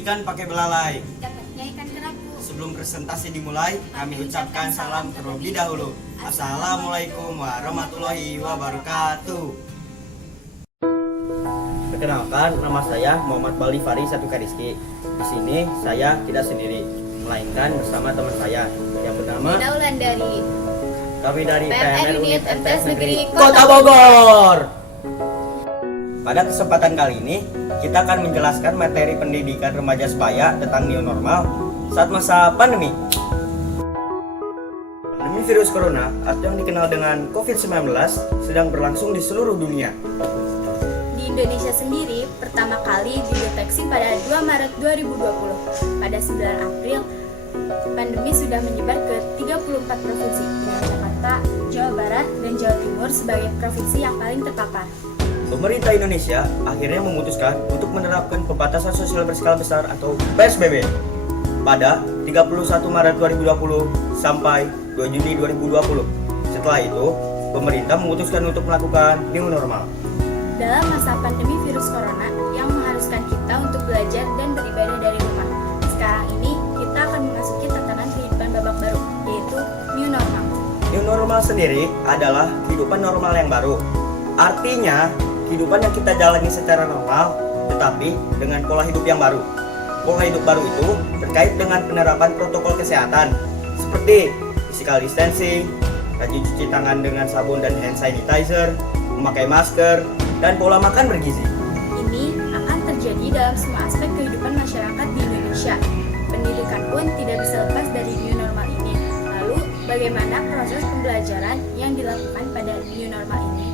ikan pakai belalai. Dapatnya ikan kerapu. Sebelum presentasi dimulai, kami ucapkan salam terlebih dahulu. Assalamualaikum warahmatullahi wabarakatuh. Perkenalkan, nama saya Muhammad Bali Fari Satuka Rizky. Di sini saya tidak sendiri, melainkan bersama teman saya yang bernama Nida Wulandari. kami dari PMR Unit MTs Negeri Kota Bogor. Pada kesempatan kali ini, kita akan menjelaskan materi pendidikan remaja sebaya tentang new normal saat masa pandemi. Pandemi virus corona atau yang dikenal dengan COVID-19 sedang berlangsung di seluruh dunia. Di Indonesia sendiri, pertama kali dideteksi pada 2 Maret 2020. Pada 9 April, pandemi sudah menyebar ke 34 provinsi, dengan Jakarta, Jawa Barat, dan Jawa Timur sebagai provinsi yang paling terpapar. Pemerintah Indonesia akhirnya memutuskan untuk menerapkan pembatasan sosial berskala besar atau PSBB pada 31 Maret 2020 sampai 2 Juni 2020. Setelah itu, pemerintah memutuskan untuk melakukan new normal. Dalam masa pandemi virus corona yang mengharuskan kita untuk belajar dan beribadah dari rumah, sekarang ini kita akan memasuki tatanan kehidupan babak baru, yaitu new normal. New normal sendiri adalah kehidupan normal yang baru. Artinya, kehidupan yang kita jalani secara normal, tetapi dengan pola hidup yang baru. Pola hidup baru itu terkait dengan penerapan protokol kesehatan, seperti physical distancing, rajin cuci tangan dengan sabun dan hand sanitizer, memakai masker, dan pola makan bergizi. Ini akan terjadi dalam semua aspek kehidupan masyarakat di Indonesia. Pendidikan pun tidak bisa lepas dari new normal ini. Lalu, bagaimana proses pembelajaran yang dilakukan pada new normal ini?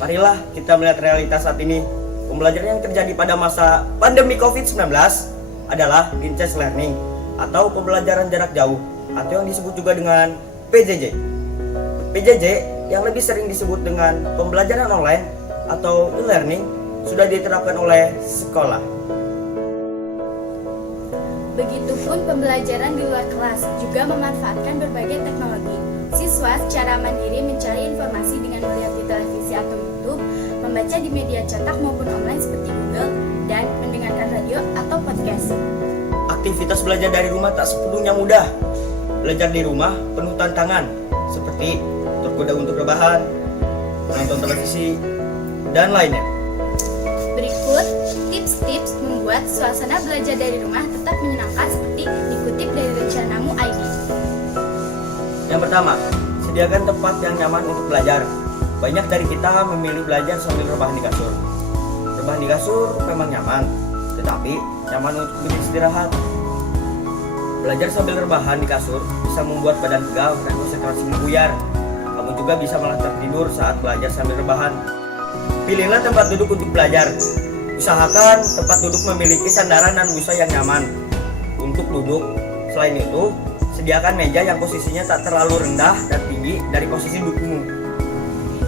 Marilah kita melihat realitas saat ini. Pembelajaran yang terjadi pada masa pandemi COVID-19 adalah distance learning atau pembelajaran jarak jauh atau yang disebut juga dengan PJJ. PJJ yang lebih sering disebut dengan pembelajaran online atau e-learning sudah diterapkan oleh sekolah. Begitupun pembelajaran di luar kelas juga memanfaatkan berbagai teknologi. Siswa secara mandiri mencari informasi dengan melihat di televisi atau YouTube, membaca di media cetak maupun online seperti Google, dan mendengarkan radio atau podcast. Aktivitas belajar dari rumah tak sepenuhnya mudah. Belajar di rumah penuh tantangan, seperti tergoda untuk rebahan, menonton televisi, dan lainnya. Berikut tips-tips membuat suasana belajar dari rumah tetap menyenangkan seperti dikutip dari Rencanamu ID. Yang pertama, sediakan tempat yang nyaman untuk belajar. Banyak dari kita memilih belajar sambil rebahan di kasur. Rebahan di kasur memang nyaman, tetapi nyaman untuk beristirahat. Belajar sambil rebahan di kasur bisa membuat badan tegang dan konsentrasi membuyar. Kamu juga bisa malah tertidur saat belajar sambil rebahan. Pilihlah tempat duduk untuk belajar. Usahakan tempat duduk memiliki sandaran dan busa yang nyaman untuk duduk. Selain itu, sediakan meja yang posisinya tak terlalu rendah dan tinggi dari posisi dudukmu.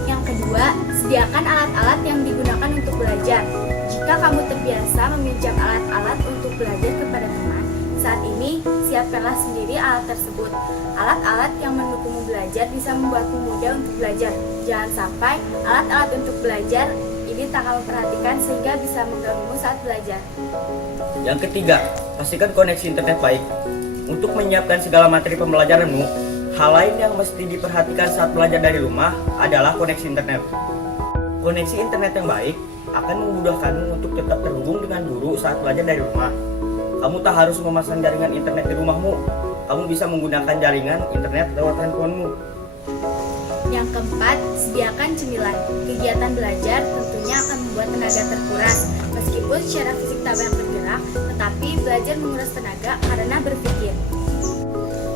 Yang kedua, sediakan alat-alat yang digunakan untuk belajar. Jika kamu terbiasa meminjam alat-alat untuk belajar kepada teman, saat ini siapkanlah sendiri alat tersebut. Alat-alat yang mendukungmu belajar bisa membuatmu mudah untuk belajar. Jangan sampai alat-alat untuk belajar ini tak kamu perhatikan sehingga bisa mengganggumu saat belajar. Yang ketiga, pastikan koneksi internet baik. Untuk menyiapkan segala materi pembelajaranmu, hal lain yang mesti diperhatikan saat belajar dari rumah adalah koneksi internet. Koneksi internet yang baik akan memudahkanmu untuk tetap terhubung dengan guru saat belajar dari rumah. Kamu tak harus memasang jaringan internet di rumahmu. Kamu bisa menggunakan jaringan internet lewat handphonemu. Yang keempat, sediakan cemilan. Kegiatan belajar tentunya akan membuat tenaga terkuras. Meskipun secara fisik tak banyak bergerak, tetapi belajar menguras tenaga karena berpikir.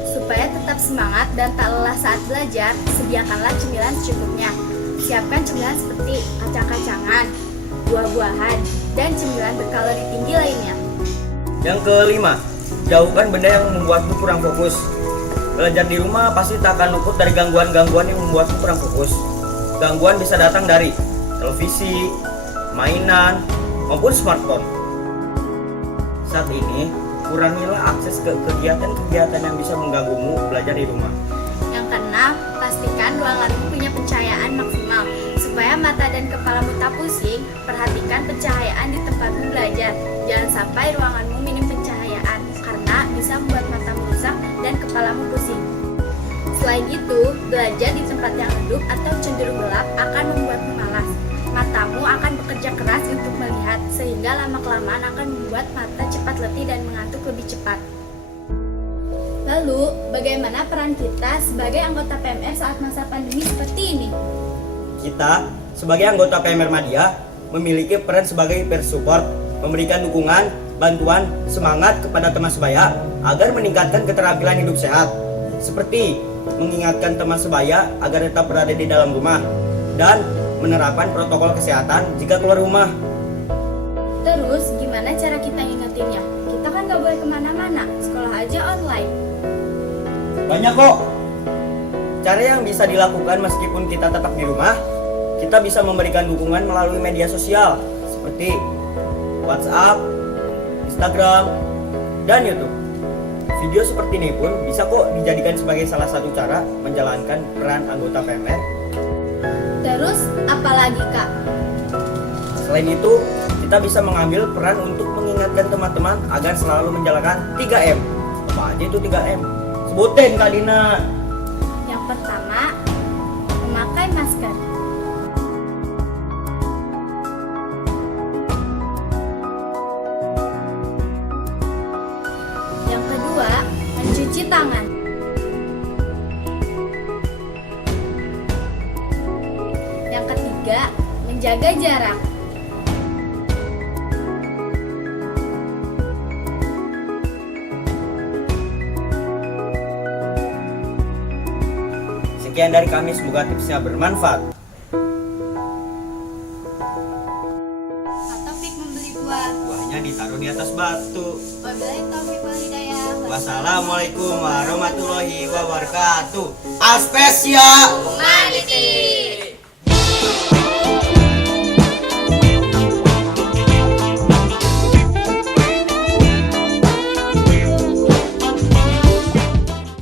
Supaya tetap semangat dan tak lelah saat belajar, sediakanlah cemilan secukupnya. Siapkan cemilan seperti kacang-kacangan, buah-buahan, dan cemilan berkalori tinggi lainnya. Yang kelima, jauhkan benda yang membuatmu kurang fokus. Belajar di rumah pasti tak akan luput dari gangguan-gangguan yang membuatmu kurang fokus. Gangguan bisa datang dari televisi, mainan, maupun smartphone. Saat ini, kurangilah akses ke kegiatan-kegiatan yang bisa mengganggumu belajar di rumah. Yang keenam, pastikan ruanganmu punya pencahayaan maksimal. Supaya mata dan kepalamu tak pusing, perhatikan pencahayaan di tempatmu belajar. Jangan sampai ruanganmu minim pencahayaan, karena bisa membuat matamu rusak dan kepalamu pusing. Selain itu, belajar di tempat yang redup atau cenderung gelap akan membuatmu malas. Matamu akan bekerja keras untuk melihat, sehingga lama-kelamaan akan membuat mata cepat letih dan mengantuk lebih cepat. Lalu, bagaimana peran kita sebagai anggota PMR saat masa pandemi seperti ini? Kita sebagai anggota PMR Madya memiliki peran sebagai peer support, memberikan dukungan, bantuan, semangat kepada teman sebaya agar meningkatkan keterampilan hidup sehat, seperti mengingatkan teman sebaya agar tetap berada di dalam rumah dan menerapkan protokol kesehatan jika keluar rumah. Terus, gimana cara kita ingetinnya? Kita kan gak boleh kemana-mana, sekolah aja online. Banyak kok cara yang bisa dilakukan meskipun kita tetap di rumah. Kita bisa memberikan dukungan melalui media sosial seperti WhatsApp, Instagram, dan YouTube. Video seperti ini pun bisa kok dijadikan sebagai salah satu cara menjalankan peran anggota PMR. Terus, apalagi Kak? Selain itu, kita bisa mengambil peran untuk mengingatkan teman-teman agar selalu menjalankan 3M. Apa aja itu 3M? Sebutin Kak Dina. Yang pertama, memakai masker. Yang kedua, mencuci tangan. Yang ketiga, menjaga jarak. Sekian dari kami, semoga tipsnya bermanfaat. Topik membeli buah. Buahnya ditaruh di atas batu. Wabillahi taufiq wal hidayah. Wassalamualaikum warahmatullahi wabarakatuh. Aspesia.